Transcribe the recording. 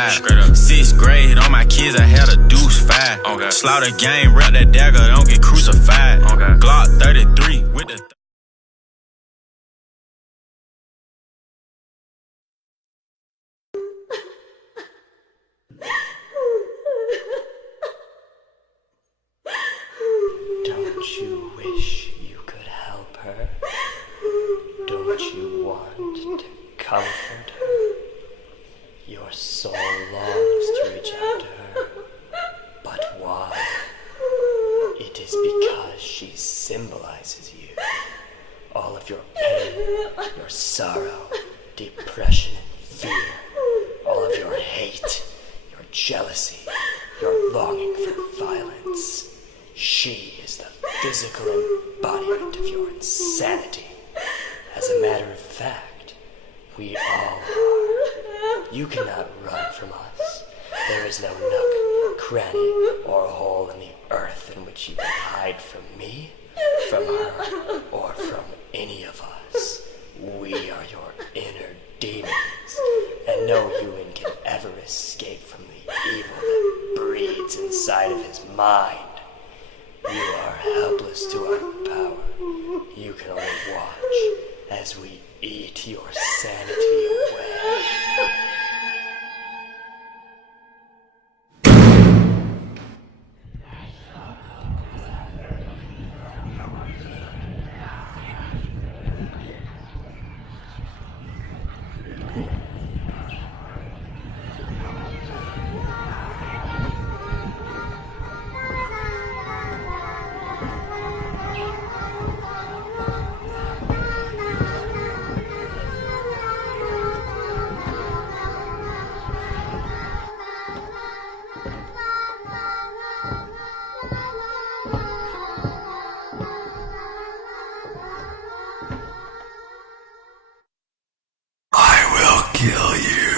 5. Straight up. 6th grade, on my kids, I had a deuce 5. Okay. Slaughter gang, rep that dagger, don't get crucified. Okay. Glock 33 with the. Don't you wish you could help her? Don't you want to comfort her? Your soul longs to reach out to her. But why? It is because she symbolizes you. All of your pain, your sorrow, depression and fear. All of your hate, your jealousy, your longing for violence. She is the physical embodiment of your insanity. As a matter of fact, we all are. You cannot run from us. There is no nook, cranny, or hole in the earth in which you can hide from me, from her, or from any of us. We are your inner demons, and no human can ever escape from the evil that breeds inside of his mind. You are helpless to our power. You can only watch as we eat your sanity away. I will kill you.